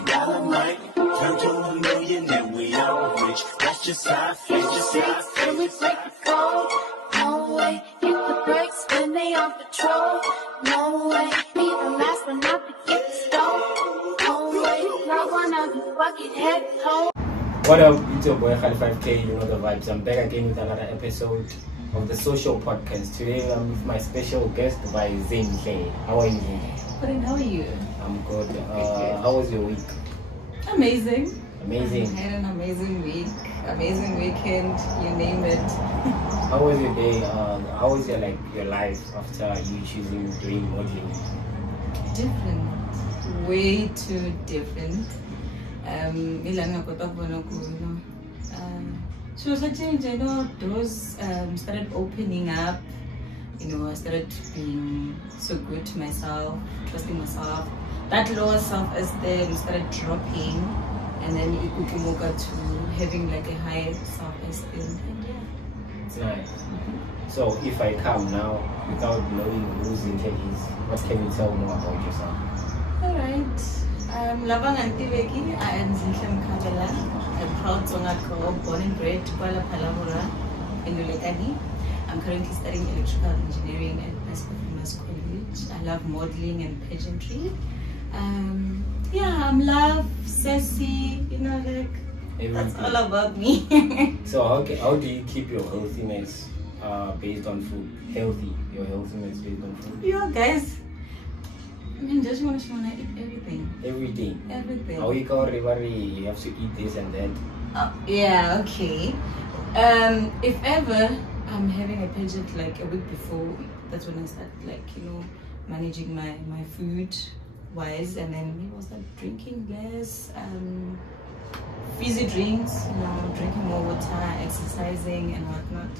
$1 might turn to $1 million and we all rich. That's just how I feel. Can we break the code? No way. Hit the brakes when they on patrol. No way. Leave a mask but not to get the stone. No way. Not one of you fucking head cold. What up, it's your boy Khali 5K, you know the vibes. I'm back again with another episode of the Social Podcast. Today I'm with my special guest by Zinhle. How are you, Zinhle? How are you? I'm good. How was your week? Amazing. Amazing. I had an amazing week, amazing weekend, you name it. How was your day? How was your life after you choosing doing modeling? Different, way too different. So I changed, doors started opening up. I started being so good to myself, trusting myself. That lower self-esteem started dropping, and then it could move to having like a higher self-esteem. And yeah, it's nice. So if I come now without knowing who Zinhle is, what can you tell more about yourself? All right. I am Zinhle Mkhabela. I'm proud Tsonga girl, born and bred Kuala Palamura in Ulekani. I'm currently studying electrical engineering at Best Performance College. I love modeling and pageantry. I'm love, sassy, that's all about me. So how do you keep your healthiness based on food? Your healthiness based on food? Yeah, guys. Just want to eat everything. Everything? How you call you have to eat this and that? Yeah, okay. If ever I'm having a pageant like a week before, that's when I start managing my food wise, and then we will start drinking less, fizzy drinks, drinking more water, exercising and whatnot.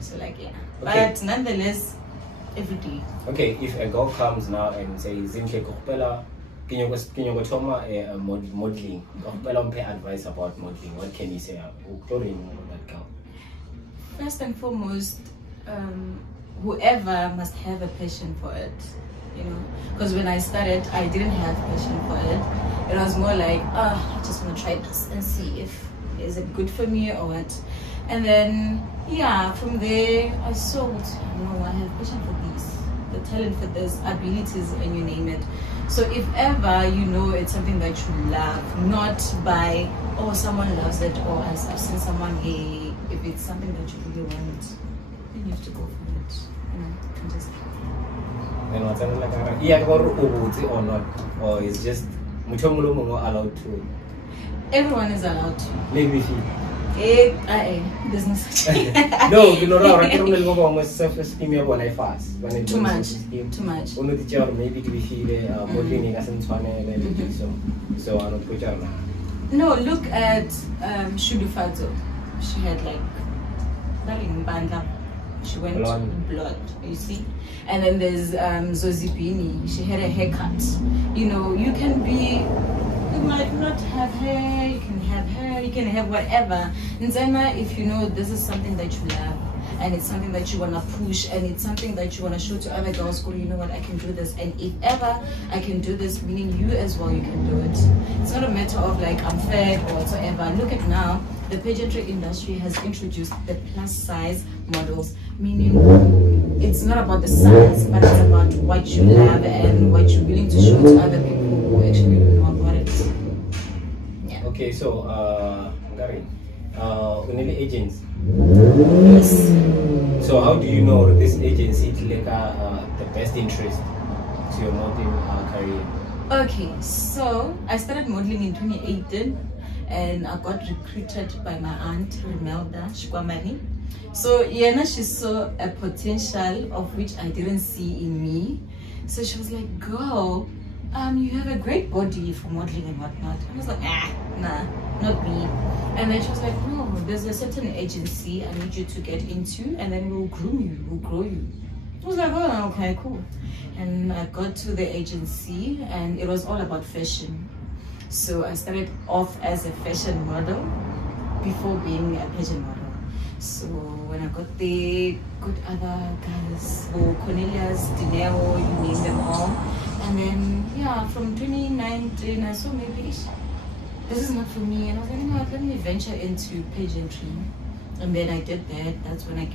So okay. But nonetheless, every day. Okay, if a girl comes now and says Zinhle Mkhabela, can you go to modeling? Mkhabela advice about modeling. What can you say about that girl? First and foremost, whoever must have a passion for it, because when I started, I didn't have passion for it. It was more like, I just want to try this and see if is it good for me or what. And then from there I saw I have passion for this, the talent for this, abilities, and you name it. So if ever it's something that you love, not by someone loves it or I've seen someone, if it's something that you really want, then you have to go for it. And just and what's like or not, or it's just allowed to? Everyone is allowed to. Maybe there's no such thing. No, self-esteem fast. Too much. Maybe to be so I don't put No, look at Shudufazo. She had she went blonde, you see. And then there's Zozibini. She had a haircut. You can be. You might not have hair, you can have hair, you can have whatever. Nzema, if this is something that you love and it's something that you want to push and it's something that you want to show to other girls, you know what, I can do this. And if ever I can do this, meaning you as well, you can do it. It's not a matter of I'm fat or whatsoever. Look at now, the pageantry industry has introduced the plus size models, meaning it's not about the size, but it's about what you love and what you're willing to show to other people who actually don't know about it. Yeah. Okay, so Gary, only agents. Yes. So how do you know this agency to the best interest to your modeling career? Okay, so I started modeling in 2018 and I got recruited by my aunt Rimelda Shikwamani. So she saw a potential of which I didn't see in me. So she was like, girl, you have a great body for modeling and whatnot. I was like, nah, not me. And then she was like, no, there's a certain agency I need you to get into and then we'll groom you, we'll grow you. I was like, oh, okay, cool. And I got to the agency and it was all about fashion. So I started off as a fashion model before being a pageant model. So when I got there, good other guys, Cornelius, Dinero, you name them all. And then yeah, from 2019 I saw maybe this is not for me, and I was like, no, let me venture into pageantry. And then I did that. That's when I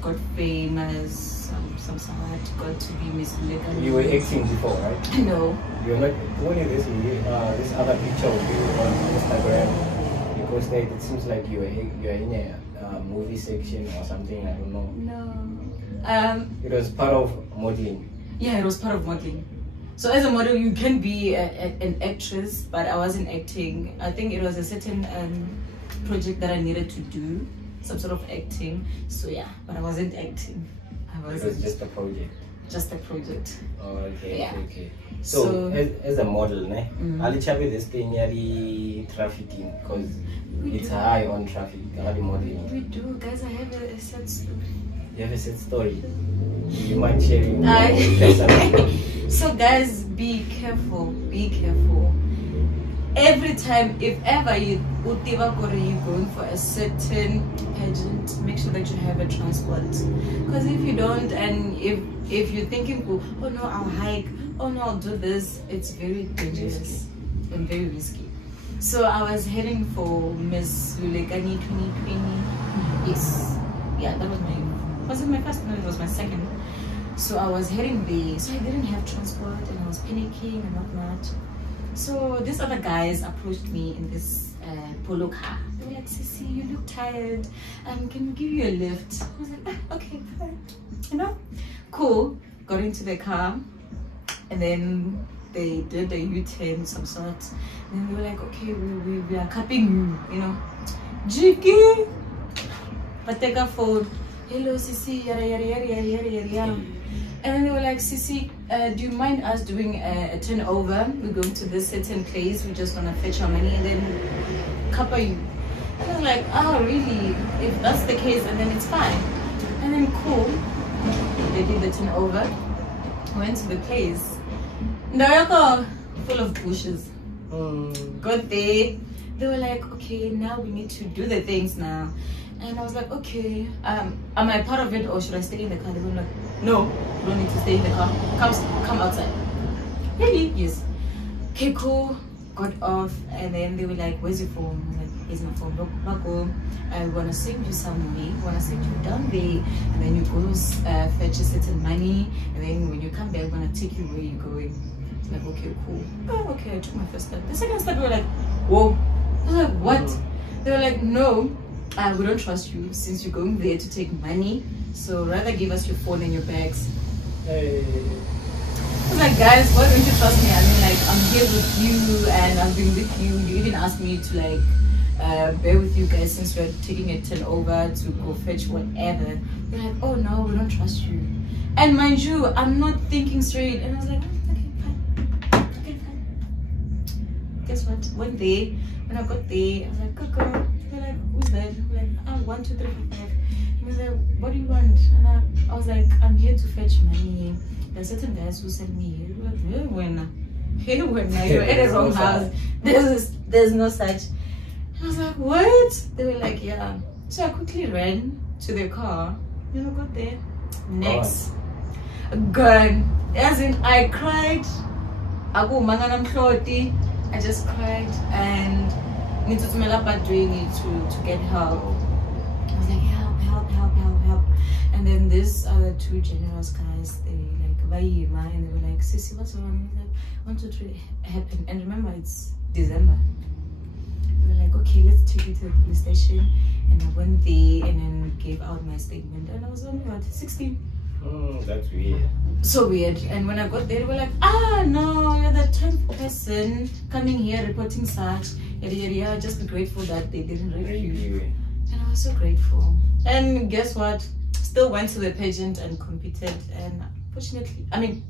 got famous. Some side got to be Miss Lekani. You were acting before, right? No. You're not. Only this other picture of you on Instagram. You posted. It seems like you're in a movie section or something. I don't know. No. It was part of modeling. Yeah, it was part of modeling. So as a model, you can be an actress, but I wasn't acting. I think it was a certain project that I needed to do, some sort of acting. So yeah, but I wasn't acting. It was just a project. Just a project. Oh, okay, Yeah. okay. So as a model, ne, I'll chat with this thing the trafficking because it's high on traffic. Modeling. We do, guys. I have a sad story. You have a sad story. You mind sharing? So guys, be careful. Be careful. Every time, if ever you're going for a certain pageant, make sure that you have a transport. Because if you don't, and if you're thinking, oh no, I'll hike, oh no, I'll do this, it's very dangerous and very risky. So I was heading for Miss Lulekani 2020. Yes, yeah, that was wasn't my first, no, it was my second. So I was heading there, so I didn't have transport, and I was panicking and whatnot. So these other guys approached me in this polo car. They were like, Sissy, you look tired. Can we give you a lift? I was like, okay, fine. You know, cool. Got into the car, and then they did a U-turn, some sort. And then they were like, okay, we are cupping you, you know. Jiki, but take a phone. Hello, Sissy, yada yada yada yada yada yada. And then they were like, Sissy, do you mind us doing a turnover? We're going to this certain place. We just want to fetch our money and then cover you. And I was like, oh, really? If that's the case, and then it's fine. And then cool. They did the turnover. Went to the place. Ndayako, full of bushes. Got there. They were like, okay, now we need to do the things now. And I was like, okay, am I part of it or should I stay in the car? They were like, no, you don't need to stay in the car. Come outside. Really? Yes. Okay, cool. Got off, and then they were like, where's your phone? I'm like, here's my phone. Look, go. I want to send you somewhere. I want to send you down there, and then you go fetch a certain money, and then when you come back, I'm going to take you where you're going. It's like, okay, cool. Oh, okay, I took my first step. The second step, they were like, whoa. I was like, what? They were like, no. We don't trust you since you're going there to take money, so rather give us your phone and your bags. Hey. I was like, guys, why don't you trust me? I mean, like, I'm here with you and I've been with you. You even asked me to like bear with you guys since we're taking a turnover to go fetch whatever. They're like, oh no, we don't trust you. And mind you, I'm not thinking straight. And I was like, okay, fine. Okay, fine. Guess what? One day when I got there, I was like, go. They're like, who's that? I'm like, oh, 1, 2, 3, 4, 5. And they're like, what do you want? And I was like, I'm here to fetch money. There's certain guys who sent me here. They're like, hey, when you're at the wrong house. There's no such. I was like, what? They were like, yeah. So I quickly ran to their car. You know, got there. Next. Gun. As in, I cried. I just cried and need to smell up at doing it to get help. I was like, help. And then these other two generous guys, they like, Vayima, and they were like, Sissy, what's wrong? I was like, 1, 2, 3 happened. And remember, it's December. They were like, okay, let's take you to the police station. And I went there and then gave out my statement. And I was only about 16. That's weird. So weird. And when I got there, they were like, no, you're the 10th person coming here reporting such. Yeah, just be grateful that they didn't rape you. And I was so grateful. And guess what? Still went to the pageant and competed. And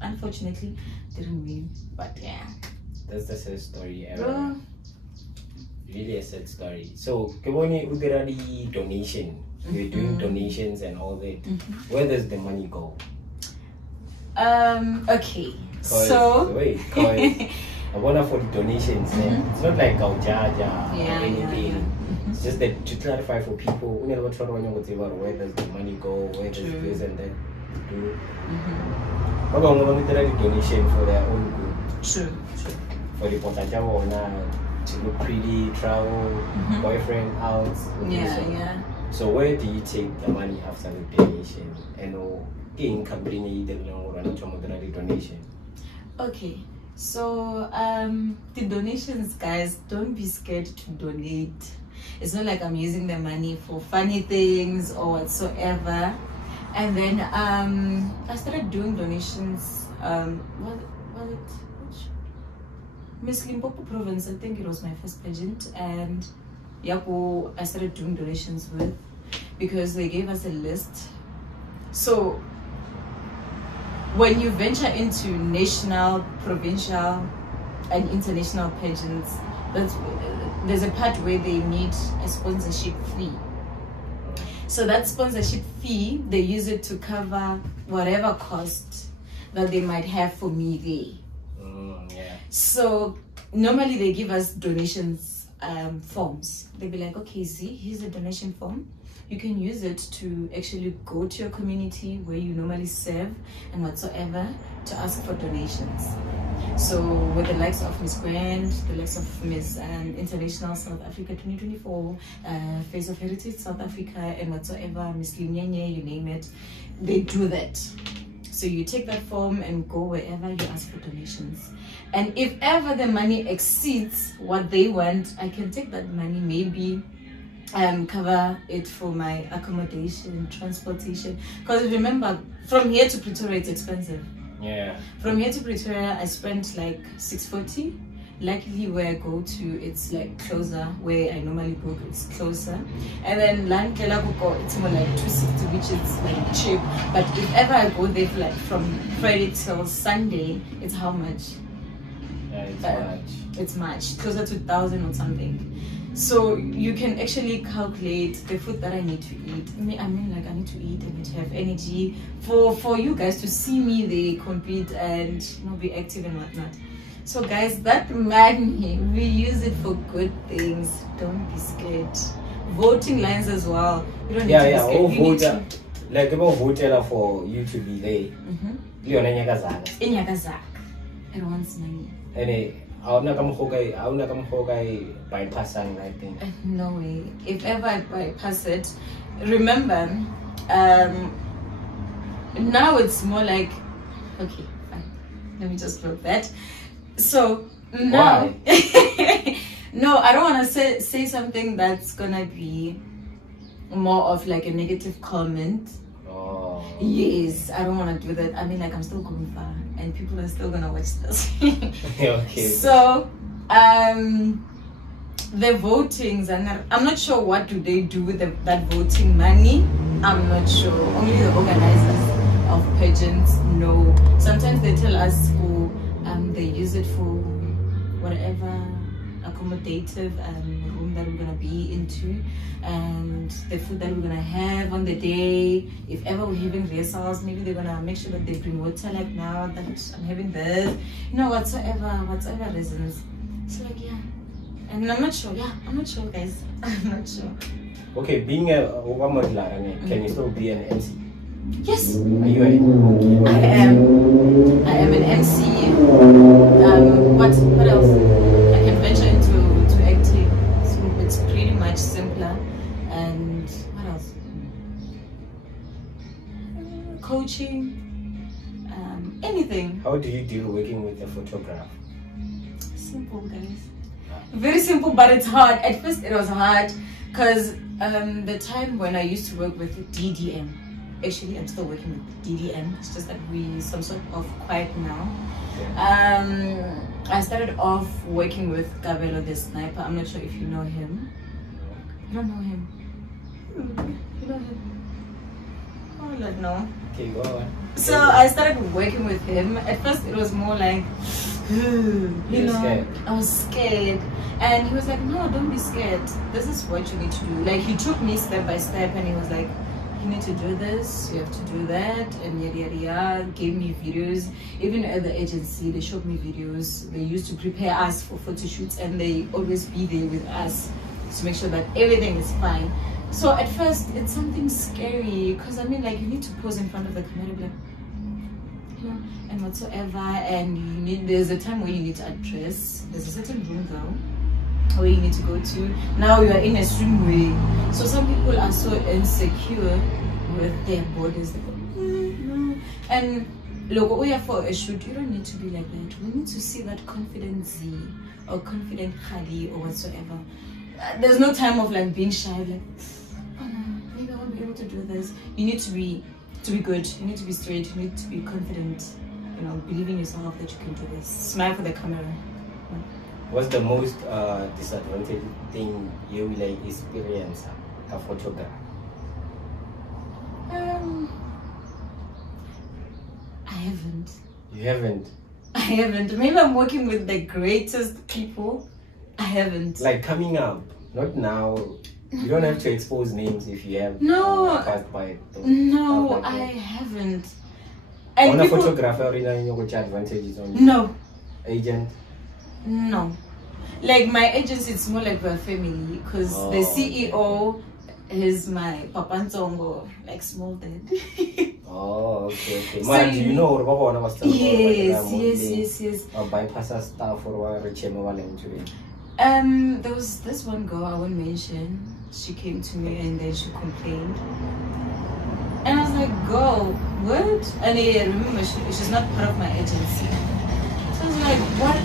unfortunately, didn't win. But yeah. That's the sad story ever. Really a sad story. So, Keboni Uderadi donation. You're doing donations and all that. Where does the money go? Okay. So wait, I want for the donations. It's not like Gaujaja or anything. It's just that to clarify for people, we never try to know where does the money go, where does this and that do. But I'm going to donation for their own good. True. For the potential to look pretty, travel, boyfriend out. Yeah. So where do you take the money after the donation? And gain company the donation. Okay. So the donations, guys, don't be scared to donate. It's not like I'm using the money for funny things or whatsoever. And then I started doing donations. Was it Miss Limpopo province? I think it was my first pageant, and Yapo I started doing donations with, because they gave us a list. So when you venture into national, provincial, and international pageants, there's a part where they need a sponsorship fee. So that sponsorship fee, they use it to cover whatever cost that they might have for me there. So normally they give us donations forms. They'll be like, okay, see, here's a donation form. You can use it to actually go to your community where you normally serve and whatsoever to ask for donations. So with the likes of Miss Grand, the likes of Miss International South Africa 2024, Face of Heritage South Africa, and whatsoever, Miss Linyenye, you name it, they do that. So you take that form and go wherever you ask for donations. And if ever the money exceeds what they want, I can take that money, maybe cover it for my accommodation, transportation. Because remember, from here to Pretoria, it's expensive. Yeah. From here to Pretoria, I spent like 640. Luckily, where I go to, it's like closer. Where I normally book, it's closer. And then Lankela, it's more like 260, which is like cheap. But if ever I go there, like from Friday till Sunday, it's how much? Yeah, it's much. It's much, closer to 1,000 or something. So you can actually calculate the food that I need to eat. I mean, like I need to eat, I need to have energy for you guys to see me there compete and be active and whatnot. So guys, that money, we use it for good things. Don't be scared. Voting lines as well. You don't need to be scared. Like about voter for you to be there. In Yakazak. It wants money. And bypass I think. No way. If ever I bypass it, remember, now it's more like, okay, fine. Let me just drop that. So now, no, I don't want to say something that's gonna be more of like a negative comment. Oh. Yes, I don't want to do that. I mean, like I'm still going far, and people are still gonna watch this. Okay. So, the votings, and I'm not sure what do they do with that voting money. I'm not sure. Only the organizers of pageants know. Sometimes they tell us who they use it for whatever accommodative room that we're gonna be into, and the food that we're gonna have on the day. If ever we're having rehearsals, maybe they're gonna make sure that they bring water. Like now that I'm having this, whatsoever reasons. So like and I'm not sure. I'm not sure, guys. I'm not sure. Okay, being a Ogamadla, can you still be an MC? Yes. Are you I am an MC. What else? I can venture into acting. So it's pretty much simpler. And what else? Coaching. Anything. How do you deal working with a photographer? Simple, guys. Very simple, but it's hard. At first it was hard because the time when I used to work with DDM, actually I'm still working with DDM, it's just that we some sort of quiet now. I started off working with Mkhabela the sniper. I'm not sure if you know him. You don't know him? You know him? Oh, like no. Okay, go on. So I started working with him. At first it was more like, Scared. I was scared. And he was like, no, don't be scared. This is what you need to do. Like he took me step by step and he was like, you need to do this, you have to do that, and yada yada yada. Gave me videos. Even at the agency, they showed me videos. They used to prepare us for photo shoots and they always be there with us. to make sure that everything is fine. So at first it's something scary because I mean, like, you need to pose in front of the camera, like, you know, and whatsoever, and there's a time where you need to address. There's a certain room though where you need to go to. Now you are in a swimway, so some people are so insecure with their bodies. They go, and look, we are for a shoot. You don't need to be like that. We need to see that confident Z or confident Khali or whatsoever. There's no time of like being shy, like, oh no, maybe I won't be able to do this. You need to be good. You need to be straight. You need to be confident. You know, believe in yourself that you can do this. Smile for the camera. What's the most disadvantage thing you will like experience a photographer? I haven't. You haven't? I haven't. Maybe I'm working with the greatest people. I haven't. Like coming up, not now. You don't have to expose names if you have passed by. No, I haven't. And on a photographer, which advantages on you? No. Agent? No. Like my agency, it's more like a family because the CEO is my Papa Ntongo, like small dad. Oh, okay. So do you know what was yes. Or bypass stuff or what? There was this one girl I won't mention. She came to me and then she complained. And I was like, girl, what? And I remember she's not part of my agency. So I was like,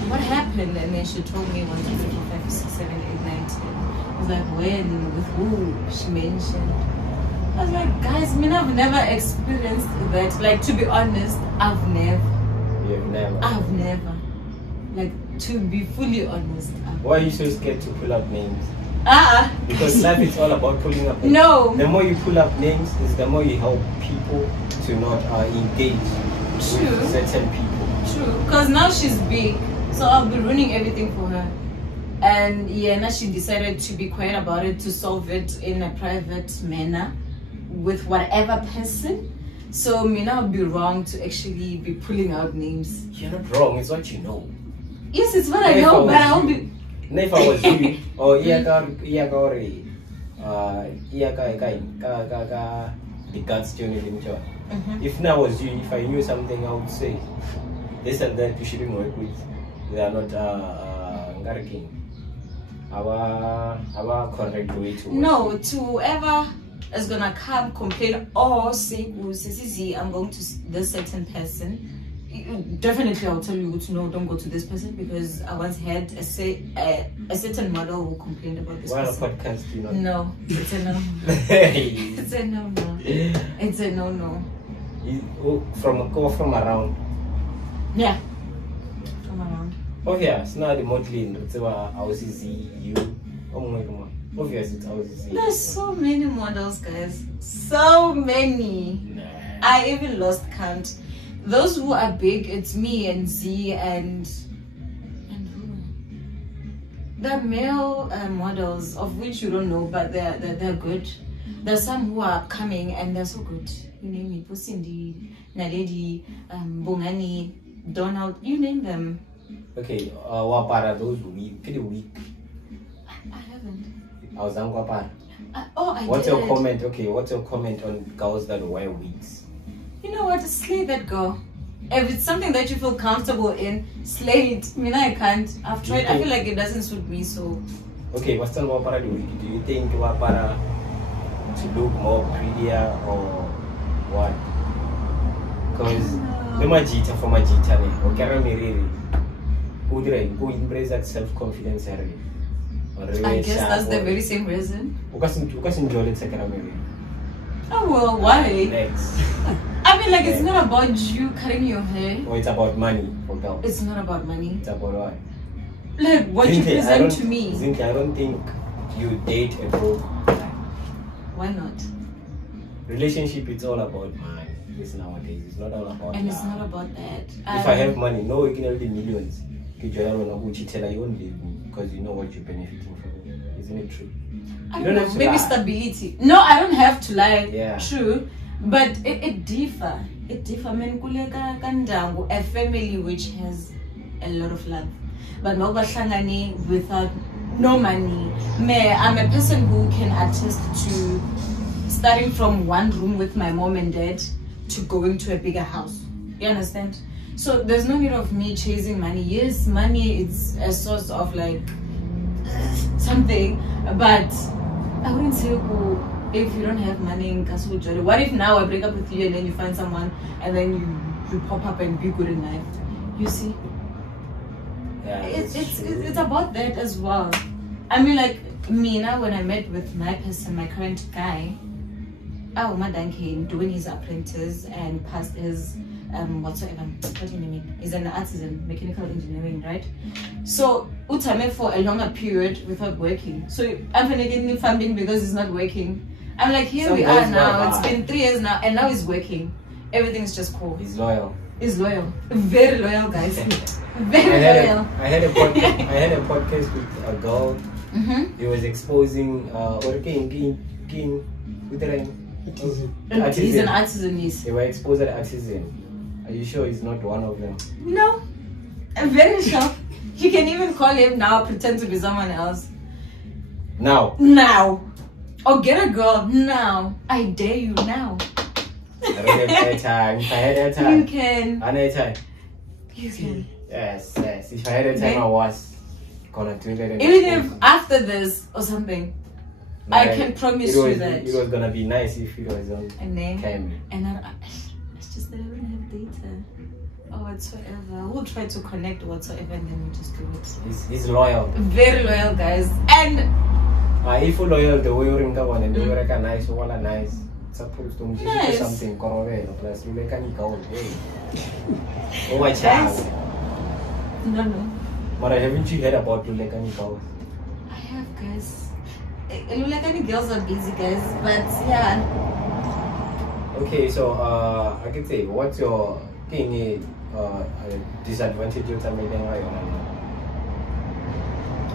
what happened? And then she told me 1, 2, 3, 4, 5, 6, 7, 8, 9, 10. I was like, when? With who? She mentioned. I was like, guys, I mean, I've never experienced that. Like, to be honest, I've never. You've never? I've never. Like, to be fully honest. Why are you so scared to pull up names? Because life is all about pulling up names. No. The more you pull up names, is the more you help people to not engage with certain people. True. Because now she's big, so I'll be ruining everything for her. And yeah, now she decided to be quiet about it, to solve it in a private manner with whatever person. So me now would be wrong to actually be pulling out names. You're not wrong, it's what you know. Yes, it's what I know, but I won't be. If I was you, or the guts journey. If now was you, if I knew something, I would say this and that you shouldn't work with. They are not Ngarking. Our correct way to work. No, to whoever is gonna come complain or say, I'm going to this certain person. Definitely, I'll tell you to no, don't go to this person because I once had a certain model who complained about this person. Well, a podcast, you know. No, it's a no. It's a no. It's a no. From around. Yeah, from around. Obvious, now remotely, it's our you. Obvious, it's our There's so many models, guys. So many. Nah. I even lost count. Those who are big, it's me and Z and who? The male models, of which you don't know, but they're good. There's some who are coming and they're so good. You name it, Pusindi, Naledi, Bongani, Donald, you name them. Okay, what are those weak? Pretty weak. I haven't. I was angry. What's your comment? Okay, what's your comment on girls that wear wigs? You know what? Slay that girl. If it's something that you feel comfortable in, slay it. I mean, I can't. I've tried. I feel like it doesn't suit me, so. Okay, what's the wapara do? Do you think wapara to look more prettier or what? Because the majita for majita ne, or carry me really. Who embrace that self-confidence area? I guess that's the very same reason. Oh well, why? Next. I mean, like, it's not about you cutting your hair. Or it's about money for girls. It's not about money. It's about what? Like, what you present to me. Zinhle, I don't think you date a broke guy. Why not? Relationship, it's all about money. It's nowadays. It's not all about and it's not about that. If I have money, no, you can have the millions. You won't leave me because you know what you're benefiting from. Isn't it true? I don't know, maybe lie. Stability. No, I don't have to lie. Yeah. True. But it differ. It differ. A family which has a lot of love. But no without no money. I'm a person who can attest to starting from one room with my mom and dad to going to a bigger house. You understand? So there's no need of me chasing money. Yes, money is a source of like something, but I wouldn't say if you don't have money in Kasu Jolly. What if now I break up with you and then you find someone and then you pop up and be good in life? You see? Yeah, it's about that as well. I mean, like me now, when I met with my person, my current guy, my dad came doing his apprentice and passed his whatsoever. What do you mean? He's an artisan, mechanical engineering, right? So utame for a longer period without working. So I'm getting funding because he's not working. I'm like, here we are now. It's been 3 years now, and now he's working. Everything's just cool. He's loyal. He's loyal. Very loyal, guys. Very loyal. I had a podcast with a girl. He was exposing king with the He's an artisan, yes. They were exposed an artisan. Are you sure he's not one of them? No. I'm very sure. You can even call him now, pretend to be someone else. Now. Or get a girl now. I dare you now. I don't have time. If I had that time. You can. I had time. You can. Yes. If I had that time, I was gonna do that. Even if after this or something, I can promise you that. It was gonna be nice if it was on camera. And it's just that I don't have data or whatsoever. We'll try to connect whatsoever and then we just do it. He's loyal. Very loyal, guys. And if you're loyal, the way you ring one and the way you recognize you all are nice. Supposed to nice. Something plus you make any gold. Oh my child. No. But haven't you heard about Lulekani girls? I have, guys. Lulekani girls are busy, guys, but yeah. Okay, so I can say, what's your thing disadvantage of something like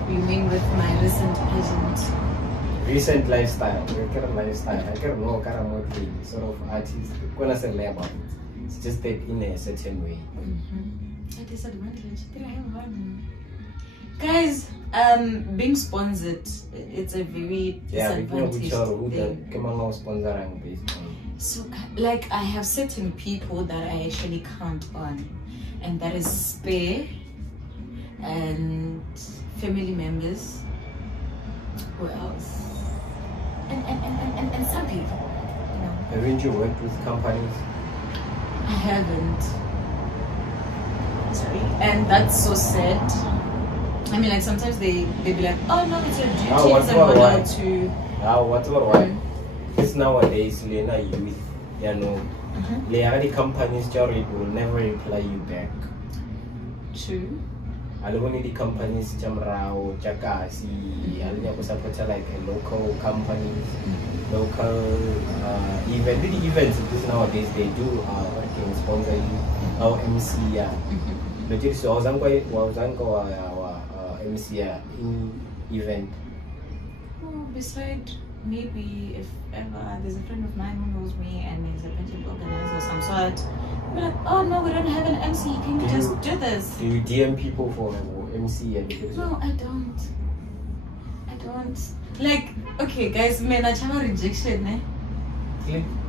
You mean with my recent agent? Recent lifestyle. I can't know sort of artist. When I say label, it's just that in a certain way. A disadvantage. Did I have one? Guys, being sponsored, it's a very disadvantage thing. So, like, I have certain people that I actually count on, and that is Spare and family members. Who else? And some people, you know. Haven't you worked with companies? I haven't. Sorry. And that's so sad. I mean, like, sometimes they be like, oh no, it's your duty as a model to... What's why? Because nowadays, Lena youth, you know, the companies will never reply you back. True. Alone the companies Jamrao, Jakasi, Alina support like a local companies, local the events because nowadays they do working sponsor you our MC Legit so Zango MC in event. Well, beside maybe if ever there's a friend of mine who knows me and is a pageant organizer of some sort, we're like, oh no, we don't have an MC, can you just do this? Do you DM people for MC? No, I don't. Like, okay guys, man, I have rejection,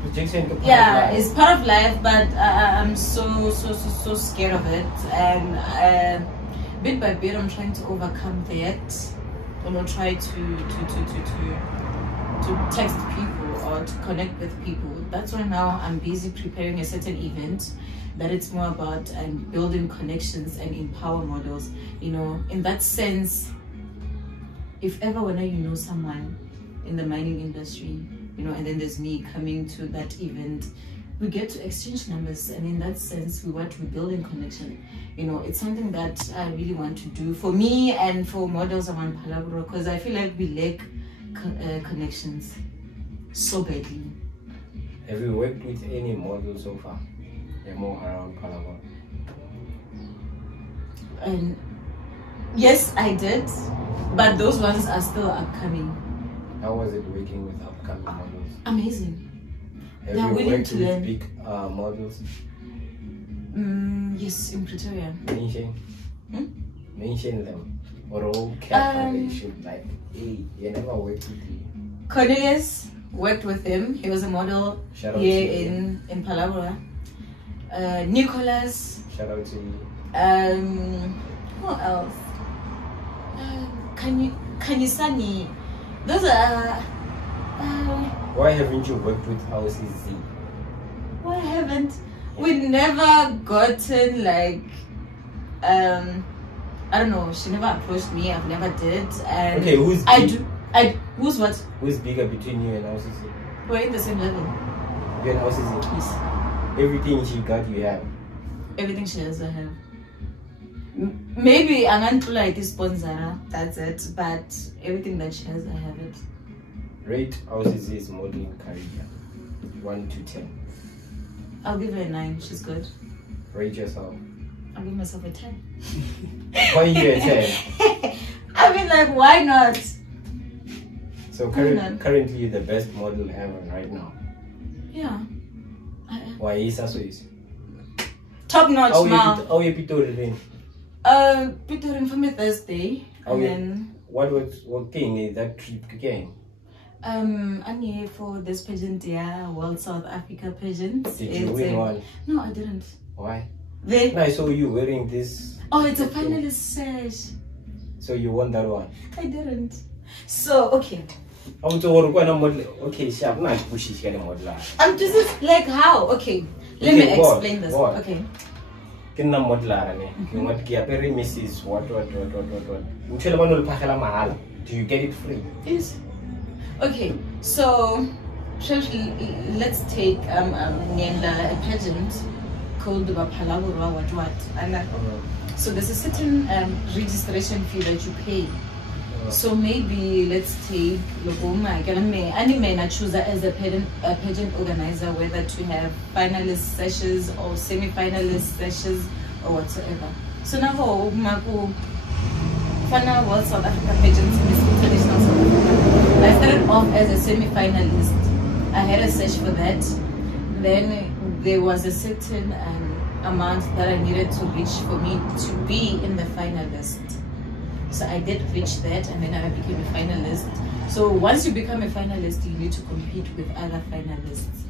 Rejection yeah, it's part of life, but I'm so scared of it, and bit by bit I'm trying to overcome that. I'm not try to text people or to connect with people. That's why now I'm busy preparing a certain event that it's more about building connections and empower models. You know, in that sense, if ever when you know someone in the mining industry, you know, and then there's me coming to that event, we get to exchange numbers, and in that sense we want to build in connection. You know, it's something that I really want to do for me and for models around Palabra, because I feel like we lack connections so badly. Have you worked with any model so far? More around Palabra? And yes, I did, but those ones are still upcoming. How was it working with upcoming models? Amazing. Have They're you willing worked to with learn. big models? Yes, in Pretoria. Mention them. Or all cat they should like, hey, you never worked with you. Cornelius worked with him. He was a model Shout out here to you. in Palabra. Nicholas. Shout out to you. Who else? Kanyisani. Those are. Why haven't you worked with OCZ? Why haven't we never gotten like? I don't know. She never approached me. I've never did. And Okay, who's big? Who's what? Who's bigger between you and OCZ? We're in the same level. You and OCZ? Yes. Everything she got, you have. Everything she has, I have. Maybe I'm not like this sponsor. That's it. But everything that she has, I have it. Rate OCZ's modeling career. 1 to 10. I'll give her a 9. She's good. Rate yourself. I'll give myself a 10. Why you a 10? I mean, like, why not? So Why not? currently you're the best model ever right now. Yeah. Why is that so easy? Top notch, ma. Oh, you Pitori then. Peter for me Thursday. Oh, And yeah. then What thing is that trip again? I'm here for this pageant, yeah, World South Africa pageant. Did you win one? No, I didn't. Why? They I saw you wearing this. Oh, it's a finalist sash. So you won that one. I didn't. So okay. Oh, so what kind of model? Okay, sharp. Not pushy kind of model. I'm just like how? Okay. Let me explain this. What? Okay. Kena model ne. You want to get Mrs. What. Utshela bana uliphakela mahala. Do you get it free? Yes. Okay. So let's take a pageant called the Bapalagura what. And so there's a certain registration fee that you pay. So maybe let's take Logoma. I choose as a pageant organizer whether to have finalist sessions or semi-finalist sessions or whatsoever. So now for final World South Africa pageants, traditional South Africa, I started off as a semi-finalist. I had a sesh for that. Then there was a certain amount that I needed to reach for me to be in the finalist. So I did reach that, and then I became a finalist. So once you become a finalist, you need to compete with other finalists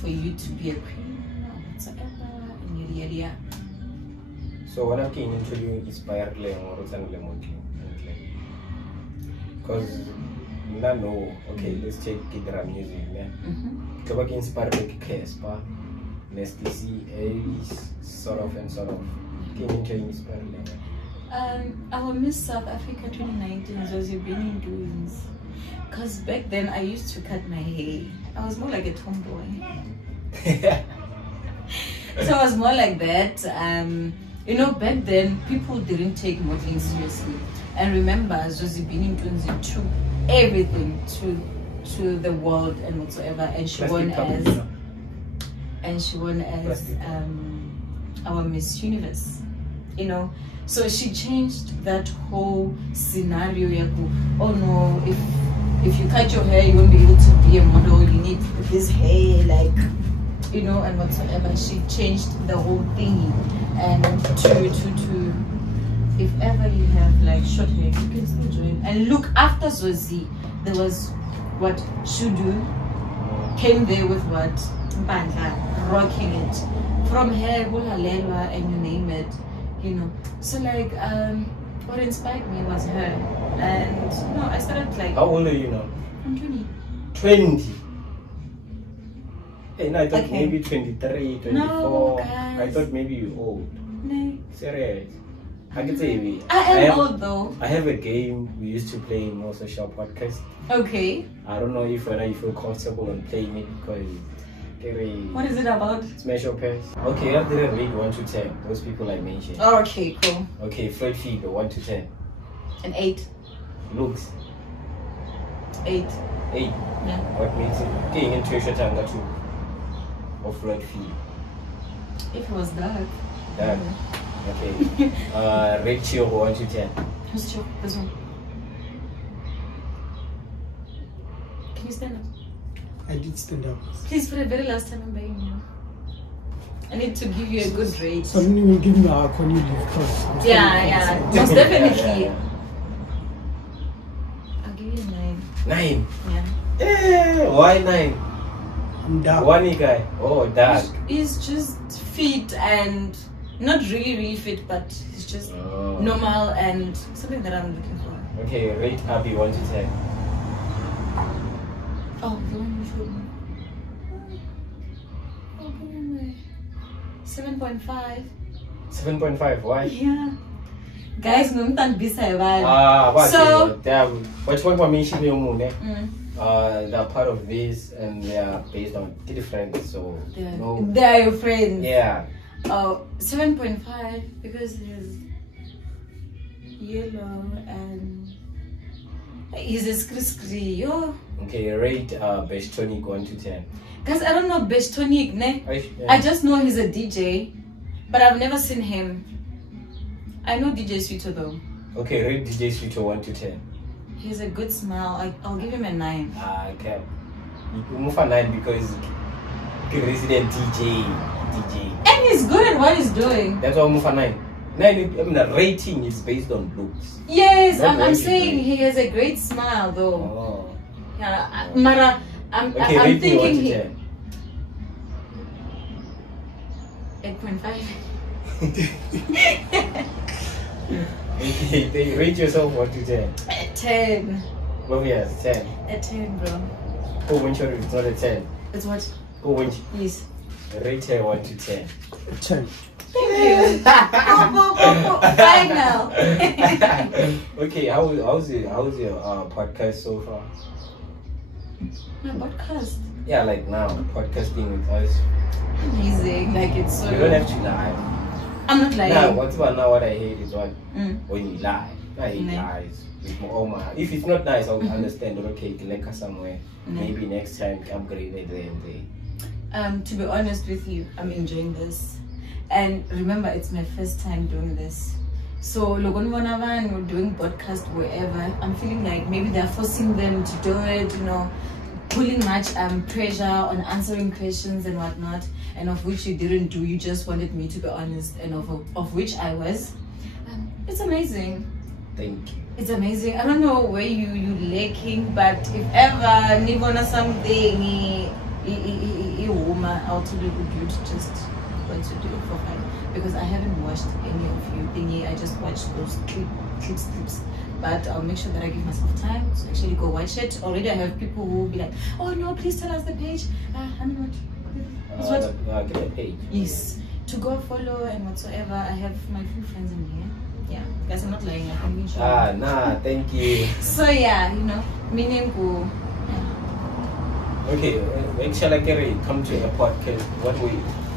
for you to be a queen or whatsoever, and yada. So what I'm getting into you inspired or because now know, okay, let's take Kidra music, yeah. Go back inspired like Kespa, Nestle Aries, sort of. Getting into inspired Our Miss South Africa 2019 was your beginning doings. Because back then I used to cut my hair. I was more like a tomboy. So I was more like that. You know, back then people didn't take modeling seriously. And remember, Zosie Beanie Twins took everything to the world and whatsoever, and she won as our Miss Universe. You know. So she changed that whole scenario. Oh no, if you cut your hair, you won't be able to be a model. You need this hair, like, you know, and whatsoever. She changed the whole thing. And to if ever you have like short hair, you can still join. And look, after Zosie, there was what Shudu came there with what Mbandla, rocking it from hair, Bulalelwa, and you name it. You know, so like what inspired me was her. And no, I started like. How old are you now? I'm 20. 20. Hey, no, I thought Okay. maybe 23, 24. No, guys. I thought maybe you're old. No. Serious. I can say I am old though. I have a game we used to play in our social podcast. Okay. I don't know if whether you feel comfortable on playing it because What is it about? smash your pants. Okay, I didn't rate 1 to 10. Those people I mentioned. Oh, okay, cool. Okay, Fred Fever 1 to 10. An 8. Looks 8. 8. Yeah. What makes it getting into your Shatanga too? Of Fred Fever. If it was dark. That. Okay. Rate Chio 1 to 10. Who's Chio? This one. Can you stand up? I did stand up. Please, for the very last time I'm begging you. I need to give you a good rate. So you will give me a Cornelius because Yeah, most definitely. 9. Yeah. Why 9? I'm dark. One guy. Oh, dark. He's just fit and not really fit, but he's just normal and something that I'm looking for. Okay, rate Abby 1 to 10. Oh, the one you showed me. Oh, go away. 7.5. 7.5. Why? Yeah. Guys, no, I'm busy. So what's one information you moon? They're part of this and they are based on different, so they are your friends. Yeah. 7.5 because he's yellow and he's a scree. Okay, rate best tonic 1 to 10. Guys, I don't know best tonic, ne? Yeah. I just know he's a DJ, but I've never seen him. I know DJ Sweeto though. Okay, rate DJ Sweeto 1 to 10. He has a good smile. I'll give him a 9. Okay. You move a 9 because he's resident DJ. And he's good at what he's doing. That's why I move a 9. 9, I mean, the rating is based on looks. Yes, Not I'm saying he has a great smile though. Oh. Yeah, Mara, I'm rate me 1 thinking to he 10. 8.5. Okay, then rate yourself 1 to 10. A 10. Oh yes, 10. A 10, bro. Oh, when sure it's not a 10. It's what? Oh, when Yes. rate her 1 to 10. 10. Thank you. Bye now. Okay, how's your podcast so far? My podcast. Yeah, like now, podcasting with us. Amazing. Like it's so. You don't have to lie. I'm not lying. Now, now what I hate is what when you lie. I hate No. lies. If it's not nice, I'll understand. Okay, like somewhere. No. Maybe next time upgrade it there and there. To be honest with you, I'm enjoying this. And remember, it's my first time doing this. So, we're doing podcast wherever. I'm feeling like maybe they're forcing them to do it, pulling much pressure on answering questions and whatnot, and of which you didn't do. You just wanted me to be honest, and of which I was. It's amazing. Thank you. It's amazing. I don't know where you lacking, but if ever Nivona something, I'll tell you good just want to do it for fun, because I haven't watched any of you thingy. I just watched those clips, but I'll make sure that I give myself time to actually go watch it. Already I have people who will be like, oh no, please tell us the page. I'm not. Get a page. Yes, to go follow and whatsoever. I have my few friends in here. Yeah, guys, I'm not lying. I can be sure. Nah, thank you. So yeah, meaning go. Okay, actually, come to a podcast. What we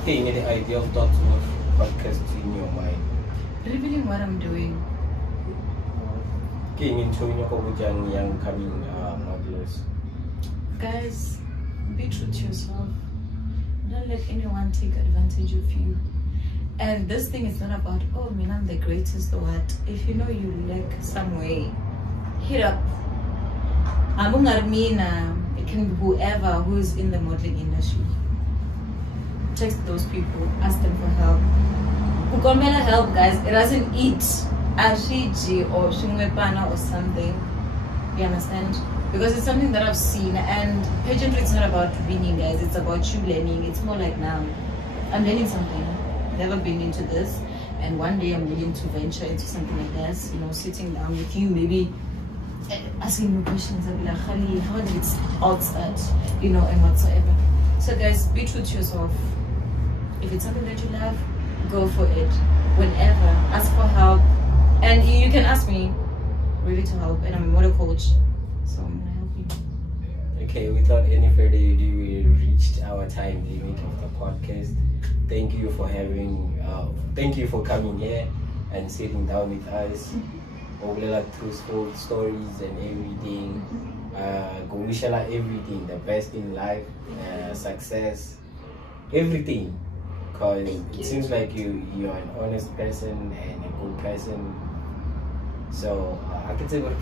think the idea of thoughts of podcast in your mind? Revealing what I'm doing. Okay, into young coming modelers. Guys, be true to yourself. Don't let anyone take advantage of you. And this thing is not about, oh man, I'm the greatest or what. If you know you lack some way, hit up. It can be whoever who's in the modeling industry. Text those people, ask them for help. Mkhabela help, guys. It doesn't eat ariji or shungwepana or something. You understand? Because it's something that I've seen, and pageantry is not about winning, guys. It's about you learning. It's more like now I'm learning something. Never been into this, and one day I'm willing to venture into something like this. Sitting down with you, maybe asking me questions. I'll be like, Khali, how did it start? And whatsoever. So guys, be true to yourself. If it's something that you love, go for it. Whenever, ask for help, and you can ask me really to help. And I'm a model coach, so I'm gonna help you. Okay, without any further ado, we reached our time limit of the podcast. Thank you for thank you for coming here and sitting down with us. Like truthful stories and everything. Go wish her everything, the best in life, success, everything. Because it seems like you're an honest person and a good person. So I can say what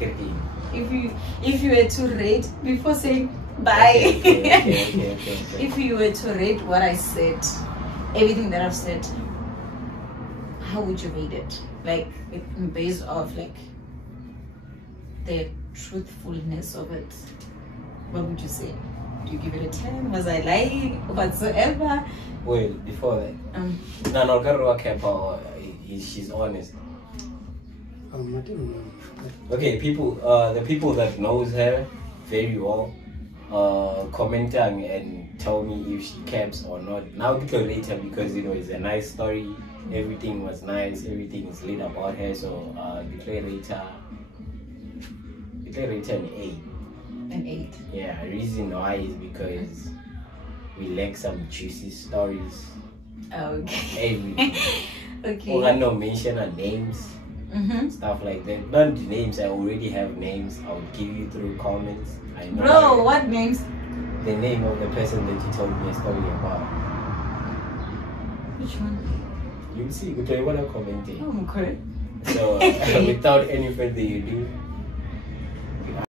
If you were to rate before saying bye, okay. if you were to rate what I said, everything that I've said, how would you rate it? Like based off like the truthfulness of it, what would you say? Do you give it a 10? Was I lying whatsoever? Well, before that, no, Kepa, she's honest. I don't know. Okay, people, the people that knows her very well, commenting and tell me if she caps or not. Now people rate her because it's a nice story. Everything was nice. Everything is lit about her. So declare her an 8. An 8. Yeah. Reason why is because we like some juicy stories. Okay. Everything. Okay. We're not mention her names. Stuff like that. Not the names. I already have names. I would give you through comments. I know. Bro, what names? The name of the person that you told me a story about. Which one? You'll see. Go to everyone commenting. Oh, okay. So without any further ado,